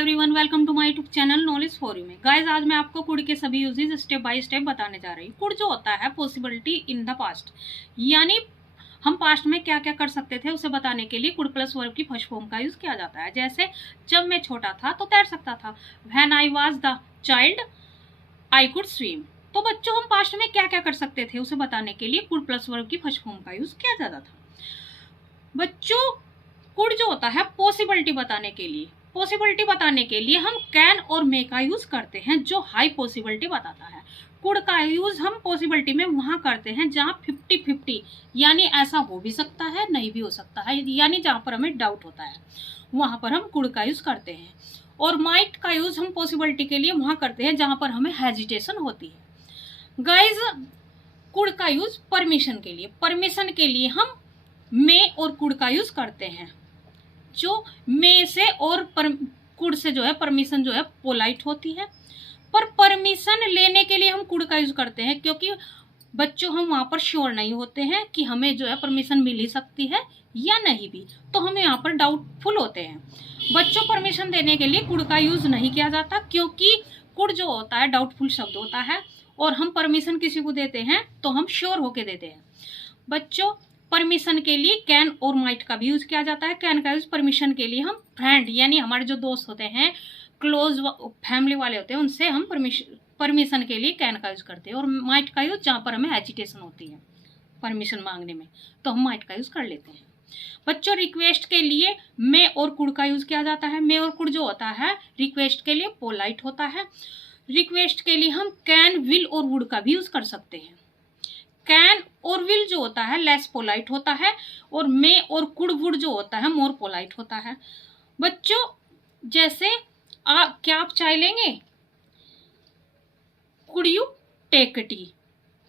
Everyone, welcome to my YouTube channel knowledge for you में। Guys, आज मैं आपको कुड के सभी यूजेस स्टेप बाय स्टेप बताने जा रही हूँ। कुड जो होता है पॉसिबिलिटी इन द पास्ट, यानी हम पास्ट में क्या क्या कर सकते थे उसे बताने के लिए कुड प्लस वर्ब की फर्स्ट फॉर्म का यूज किया जाता है। जैसे जब मैं छोटा था तो तैर सकता था, when I was the child I could swim. तो बच्चों, हम पास्ट में क्या क्या कर सकते थे उसे बताने के लिए कुड प्लस वर्ब की फर्स्ट फॉर्म का यूज किया जाता था। बच्चों, कुड जो होता है पॉसिबिलिटी बताने के लिए हम कैन और मे का यूज करते हैं, जो हाई पॉसिबिलिटी बताता है। कुड का यूज हम पॉसिबिलिटी में वहां करते हैं जहां 50-50, यानी ऐसा हो भी सकता है नहीं भी हो सकता है, यानी जहां पर हमें डाउट होता है वहां पर हम कुड का यूज करते हैं। और माइट का यूज हम पॉसिबिलिटी के लिए वहां करते हैं जहां पर हमें हेजिटेशन होती है। गाइज, कुड का यूज परमिशन के लिए हम मे और कुड का यूज करते हैं। जो मे से और कुड से जो है परमिशन जो है पोलाइट होती है, पर परमिशन लेने के लिए हम कुड का यूज करते हैं, क्योंकि बच्चों हम वहां पर श्योर नहीं होते हैं कि हमें जो है परमिशन मिल ही सकती है या नहीं भी, तो हम यहाँ पर डाउटफुल होते हैं। बच्चों, परमिशन देने के लिए कुड का यूज नहीं किया जाता, क्योंकि कुड जो होता है डाउटफुल शब्द होता है, और हम परमिशन किसी को देते हैं तो हम श्योर होके देते हैं। बच्चों, परमिशन के लिए कैन और माइट का भी यूज किया जाता है। कैन का यूज परमिशन के लिए हम फ्रेंड, यानी हमारे जो दोस्त होते हैं, क्लोज फैमिली वाले होते हैं, उनसे हम परमिशन के लिए कैन का यूज करते हैं। और माइट का यूज जहाँ पर हमें एजिटेशन होती है परमिशन मांगने में, तो हम माइट का यूज कर लेते हैं। बच्चों, रिक्वेस्ट के लिए मे और कुड का यूज किया जाता है। मे और कुड जो होता है रिक्वेस्ट के लिए पोलाइट होता है। रिक्वेस्ट के लिए हम कैन, विल और वुड का भी यूज कर सकते हैं। कैन और विल जो होता है लेस पोलाइट होता है, और मे और कुड वुड जो होता है मोर पोलाइट होता है। बच्चों, जैसे क्या आप चाय लेंगे? Could you take tea?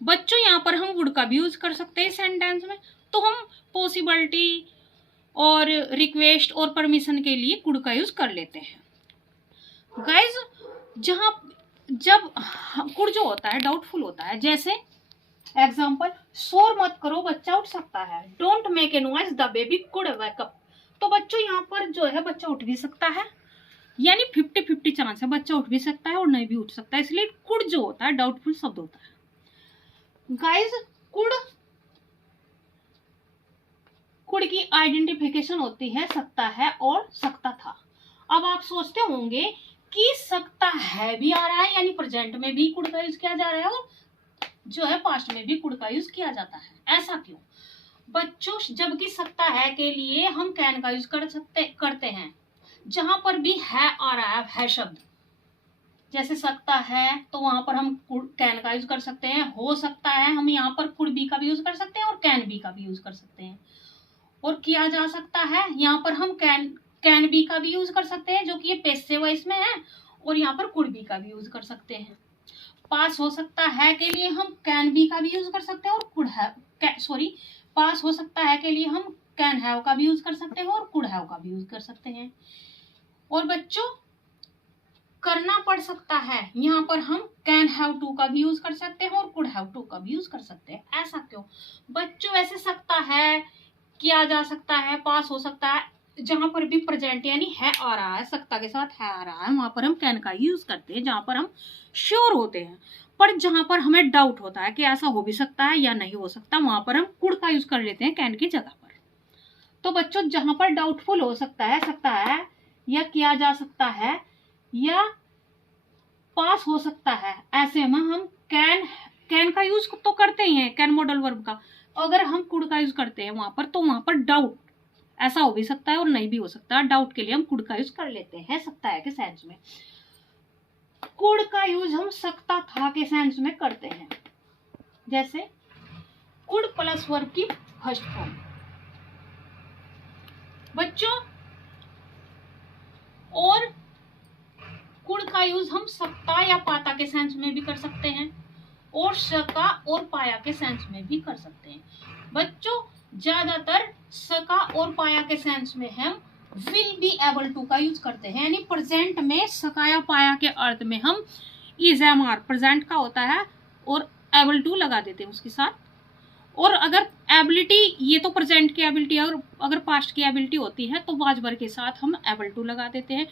बच्चों, यहाँ पर हम वुड का भी यूज कर सकते हैं सेंटेंस में, तो हम पॉसिबिलिटी और रिक्वेस्ट और परमिशन के लिए कुड का यूज कर लेते हैं। गाइज, जब कुड जो होता है डाउटफुल होता है, जैसे एग्जाम्पल, शोर मत करो बच्चा उठ सकता है, don't make a noise the baby could wake up. तो बच्चों, यहाँ पर जो है बच्चा उठ भी सकता है, यानी 50-50 चांस है, बच्चा उठ भी सकता है और नहीं भी उठ सकता है, इसलिए कुड जो होता है डाउटफुल शब्द होता है। गाइज, कुड की आइडेंटिफिकेशन होती है सकता है और सकता था। अब आप सोचते होंगे कि सकता है भी आ रहा है, यानी प्रेजेंट में भी कुड का यूज किया जा रहा है, और जो है पास्ट में भी कुड का यूज किया जाता है। ऐसा क्यों? बच्चों, जबकि सकता है के लिए हम कैन का यूज करते हैं जहां पर भी है आ रहा है शब्द, जैसे सकता है तो वहां पर हम कैन का यूज कर सकते हैं। हो सकता है हम यहाँ पर कुड बी का भी यूज कर सकते हैं और कैन बी का भी यूज कर सकते हैं। और किया जा सकता है यहाँ पर हम कैन बी का भी यूज कर सकते हैं, जो कि ये पैसिव वॉइस में है, और यहाँ पर कुड बी का भी यूज कर सकते हैं। पास हो सकता है के लिए हम कैन बी का भी यूज कर सकते हैं और पास हो सकता है के लिए हम कैन हैव का भी यूज कर सकते हैं और कुड हैव का भी यूज कर सकते हैं। और बच्चों, करना पड़ सकता है, यहाँ पर हम कैन हैव टू का भी यूज कर सकते हैं और कुड हैव टू का भी यूज कर सकते हैं। ऐसा क्यों? बच्चों, ऐसे सकता है किया जा सकता है, पास हो सकता है, जहां पर भी प्रेजेंट यानी है आ रहा है, सकता के साथ है आ रहा है, वहां पर हम कैन का यूज करते हैं जहां पर हम श्योर होते हैं। पर जहां पर हमें डाउट होता है कि ऐसा हो भी सकता है या नहीं हो सकता, वहां पर हम कुड का यूज कर लेते हैं कैन की जगह पर। तो बच्चों, जहां पर डाउटफुल हो सकता है या किया जा सकता है या पास हो सकता है, ऐसे में हम कैन का यूज तो करते ही हैं, कैन मॉडल वर्ब का। अगर हम कुड का यूज करते हैं वहां पर, तो वहां पर डाउट, ऐसा हो भी सकता है और नहीं भी हो सकता, डाउट के लिए हम कुड का यूज कर लेते हैं सकता है के सेंस में। कुड का यूज हम सकता था के सेंस में करते हैं, जैसे कुड प्लस वर्ब की फर्स्ट फॉर्म। बच्चों, और कुड का यूज हम सकता या पाता के सेंस में भी कर सकते हैं, और सका और पाया के सेंस में भी कर सकते हैं। बच्चों, ज्यादातर सका और पाया के सेंस में हम विल बी एबल टू का यूज करते हैं, यानी प्रेजेंट में सका या पाया के अर्थ में हम इज एम आर प्रेजेंट का होता है और एबल टू लगा देते हैं उसके साथ। और अगर एबिलिटी, ये तो प्रेजेंट की एबिलिटी है, और अगर पास्ट की एबिलिटी होती है तो वाज वर्ब के साथ हम एबल टू लगा देते हैं।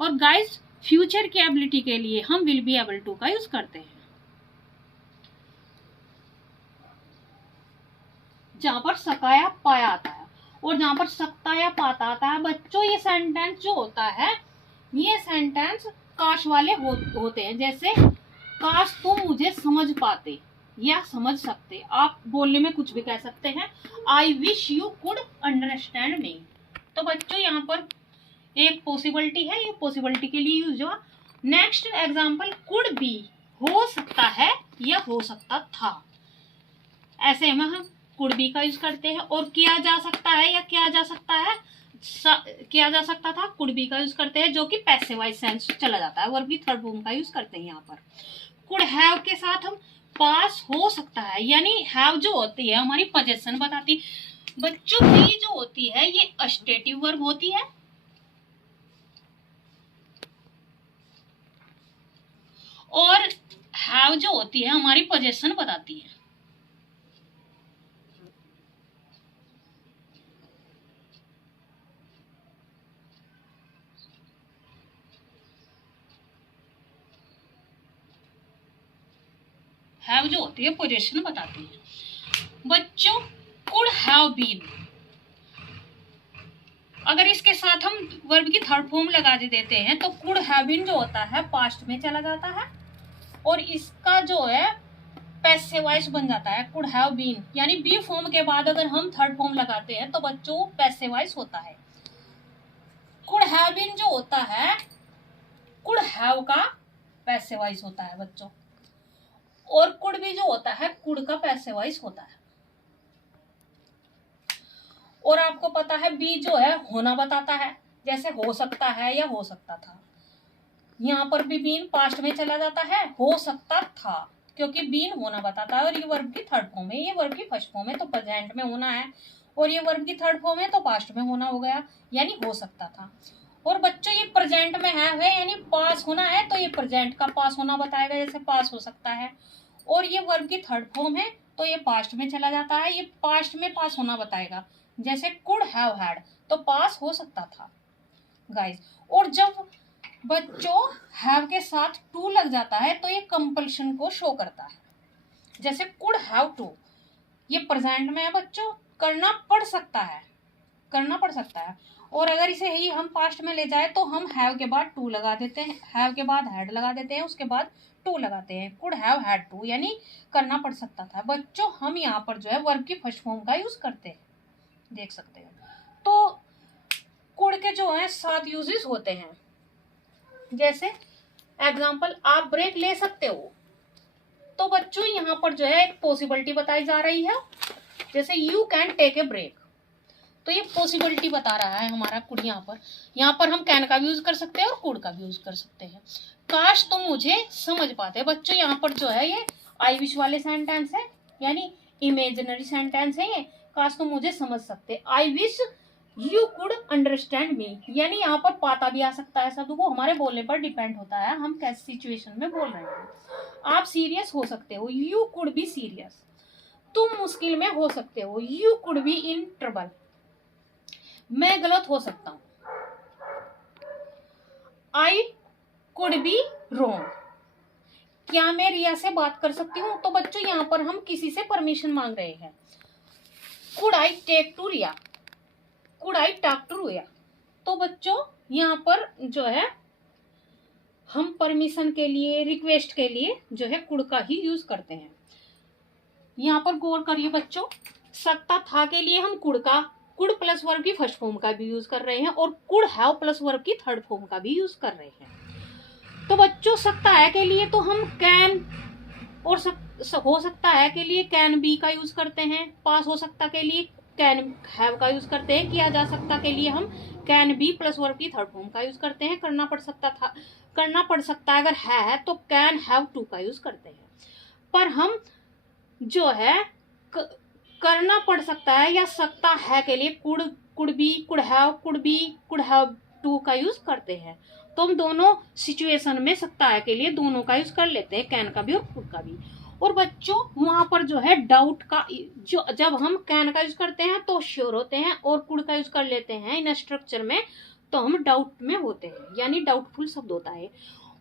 और गाइस फ्यूचर की एबिलिटी के लिए हम विल बी एबल टू का यूज करते हैं, जहां पर सका या पाया आता है और जहां पर सकता या पाता आता है। बच्चों ये सेंटेंस जो होता है, ये सेंटेंस काश वाले होते हैं। जैसे काश तुम मुझे समझ पाते या समझ सकते, आप बोलने में कुछ भी कह सकते हैं। I wish you could understand me. तो बच्चों यहाँ पर एक पॉसिबिलिटी है, ये पॉसिबिलिटी के लिए यूज हुआ। नेक्स्ट एग्जांपल कुड बी, हो सकता है या हो सकता था। ऐसे में हम कुड बी का यूज करते हैं। और किया जा सकता है या किया जा सकता है, किया जा सकता था, कुड बी का यूज करते हैं, जो कि पैसिव वॉइस सेंस चला जाता है। वर्ब की थर्ड फॉर्म का यूज करते हैं यहाँ पर। कुड हैव के साथ हम पास हो सकता है, यानी हैव जो होती है हमारी पोजीशन बताती। बच्चों बी जो होती है ये अस्टेटिव वर्ब होती है, और हैव जो होती है हमारी पोजीशन बताती है। हैव जो होती है पोजीशन बताती है। बच्चों कुड हैव बीन, अगर इसके साथ हम वर्ब की थर्ड फॉर्म लगा देते हैं तो कुड हैव बीन जो होता है पास्ट में चला जाता है, और इसका जो है पैसिव वॉइस बन जाता है कुड हैव बीन। यानी बी फॉर्म के बाद अगर हम थर्ड फॉर्म लगाते हैं तो बच्चों पैसिव वॉइस होता है। कुड हैव बीन जो होता है कुड हैव का पैसिव वॉइस होता है बच्चों, और कुड भी जो होता है कुड का पैसिव वॉइस होता है। और आपको पता है बी जो है होना बताता है, जैसे हो सकता है या हो सकता था। यहाँ पर भी बीन पास्ट में चला जाता है, हो सकता था, क्योंकि बीन होना बताता है और ये वर्ब की थर्ड फॉर्म है। ये वर्ब की फर्स्ट फॉर्म है तो प्रेजेंट में होना है, और ये वर्ब की थर्ड फॉर्म है तो पास्ट में होना हो गया, यानी हो सकता था। और बच्चों ये प्रेजेंट में है यानी पास होना है, तो ये प्रेजेंट का पास होना बताएगा, जैसे पास हो सकता है। और ये वर्ब की थर्ड फॉर्म है तो ये पास्ट में चला जाता है, ये पास्ट में पास होना बताएगा, जैसे कुड हैव हैड, तो पास हो सकता था गाइस। और जब बच्चों हैव के साथ टू लग जाता है तो ये कंपल्शन को शो करता है, जैसे कुड हैव टू, ये प्रेजेंट में है बच्चों, करना पड़ सकता है, करना पड़ सकता है। और अगर इसे ही हम पास्ट में ले जाए तो हम हैव के बाद टू लगा देते हैं, हैव के बाद हैड लगा देते हैं, उसके बाद टू लगाते हैं। कुड हैव हैड टू यानी करना पड़ सकता था। बच्चों हम यहाँ पर जो है वर्ब की फर्स्ट फॉर्म का यूज करते हैं, देख सकते हैं। तो कुड के जो है 7 यूजेस होते हैं। जैसे एग्जाम्पल आप ब्रेक ले सकते हो, तो बच्चों यहाँ पर जो है एक पॉसिबिलिटी बताई जा रही है, जैसे you can take a break, तो ये पॉसिबिलिटी बता रहा है हमारा कुड। यहाँ पर हम कैन का भी यूज कर सकते हैं और कुड का भी यूज कर सकते हैं। काश तुम मुझे समझ पाते। बच्चों यहाँ पर जो है ये आई विश वाले सेंटेंस है, यानी इमेजिनरी सेंटेंस है ये। काश तुम मुझे समझ सकते, I wish you could understand me, यानी यहाँ पर पाता भी आ सकता है शब्द को, हमारे बोलने पर डिपेंड होता है हम कैसी सिचुएशन में बोल रहे हैं। आप सीरियस हो सकते हो, यू कुड बी सीरियस। तुम मुश्किल में हो सकते हो, you could be in trouble. मैं गलत हो सकता हूँ, आई कुड बी रॉन्ग। क्या मैं रिया से बात कर सकती हूँ? तो बच्चों यहाँ पर हम किसी से परमिशन मांग रहे हैं। Could I take to Riya, could I talk to Riya. तो बच्चों यहाँ पर जो है हम परमिशन के लिए, रिक्वेस्ट के लिए जो है कुड का ही यूज करते हैं। यहाँ पर गौर करिए बच्चों, सकता था के लिए हम कुड प्लस वर्ब की फर्स्ट फॉर्म का भी यूज कर रहे हैं, और कुड हैव प्लस वर्ब की थर्ड फॉर्म का भी यूज कर रहे हैं। तो बच्चों सकता है के लिए तो हम कैन, और हो सकता है के लिए कैन बी का यूज करते हैं। पास हो सकता के लिए कैन हैव का यूज करते हैं। किया जा सकता के लिए हम कैन बी प्लस वर्ब की थर्ड फॉर्म का यूज करते हैं। करना पड़ सकता है अगर है तो कैन हैव टू का यूज करते हैं। पर हम जो है करना पड़ सकता है या सकता है के लिए could be, could have to का यूज करते हैं। तो हम दोनों सिचुएशन में सकता है के लिए दोनों का यूज कर लेते हैं, कैन का भी और कुड का भी। और बच्चों वहां पर जो है डाउट का, जो जब हम कैन का यूज करते हैं तो श्योर होते हैं, और कुड का यूज कर लेते हैं इन स्ट्रक्चर में तो हम डाउट में होते हैं, यानी डाउटफुल शब्द होता है।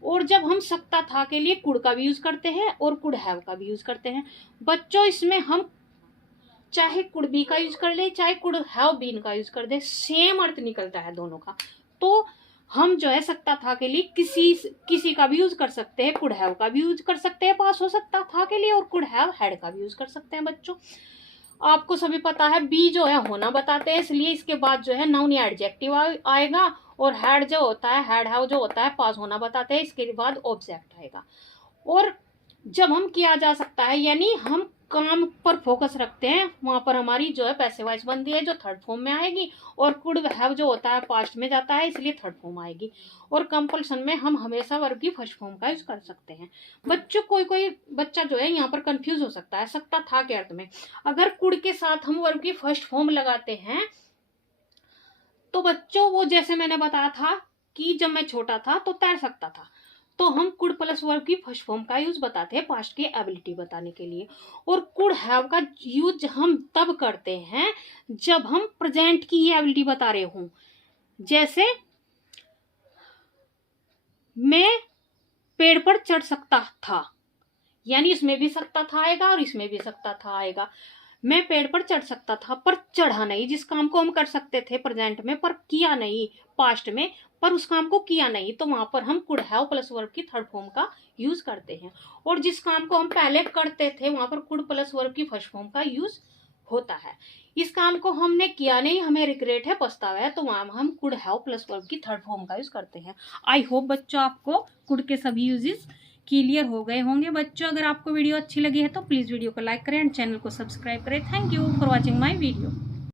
और जब हम सकता था के लिए कुड का भी यूज करते हैं और कुड हैव का भी यूज करते हैं। बच्चों इसमें हम चाहे कुड बी का यूज कर ले, चाहे कुड हैव बीन का यूज कर दे, सेम अर्थ निकलता है दोनों का। तो हम जो है सकता था के लिए किसी का भी यूज कर सकते हैं, कुड हैव का भी यूज कर सकते हैं पास हो सकता था के लिए, और कुड हैव हैड का भी यूज कर सकते हैं। बच्चों आपको सभी पता है बी जो है होना बताते हैं, इसलिए इसके बाद जो है नाउन या एडजेक्टिव आएगा, और हैड जो होता है, हैड हैव जो होता है पास होना बताते हैं, इसके बाद ऑब्जेक्ट आएगा। और जब हम किया जा सकता है यानी हम काम पर फोकस रखते हैं, वहां पर हमारी जो है पैसिव वॉइस बनती है जो थर्ड फॉर्म में आएगी, और कुड हैव जो होता है पास्ट में जाता है इसलिए थर्ड फॉर्म आएगी। और कंपल्सन में हम हमेशा वर्ब की फर्स्ट फॉर्म का यूज कर सकते हैं। बच्चों कोई बच्चा जो है यहाँ पर कंफ्यूज हो सकता है सकता था के अर्थ में। अगर कुड के साथ हम वर्ब की फर्स्ट फॉर्म लगाते हैं तो बच्चों वो जैसे मैंने बताया था कि जब मैं छोटा था तो तैर सकता था, तो हम कुड प्लस वर्ब की फर्स्ट फॉर्म का यूज बताते हैं पास्ट की एबिलिटी बताने के लिए। और कुड हैव का यूज हम तब करते हैं जब हम प्रेजेंट की ही एबिलिटी बता रहे हों। जैसे मैं पेड़ पर चढ़ सकता था, यानी इसमें भी सकता था आएगा और इसमें भी सकता था आएगा। मैं पेड़ पर चढ़ सकता था पर चढ़ा नहीं, जिस काम को हम कर सकते थे प्रेजेंट में पर किया नहीं, पास्ट में पर उस काम को किया नहीं, तो वहां पर हम कुड हैव प्लस वर्ब की थर्ड फॉर्म का यूज करते हैं। और जिस काम को हम पहले करते थे वहां पर कुड प्लस वर्ब की फर्स्ट फॉर्म का यूज होता है। इस काम को हमने किया नहीं, हमें रिग्रेट है, पछतावा है, तो वहां हम कुड हैव प्लस वर्ब की थर्ड फॉर्म का यूज करते हैं। आई होप बच्चों आपको कुड के सभी यूजेस क्लियर हो गए होंगे। बच्चों अगर आपको वीडियो अच्छी लगी है तो प्लीज वीडियो को लाइक करें एंड चैनल को सब्सक्राइब करें। Thank you for watching my video.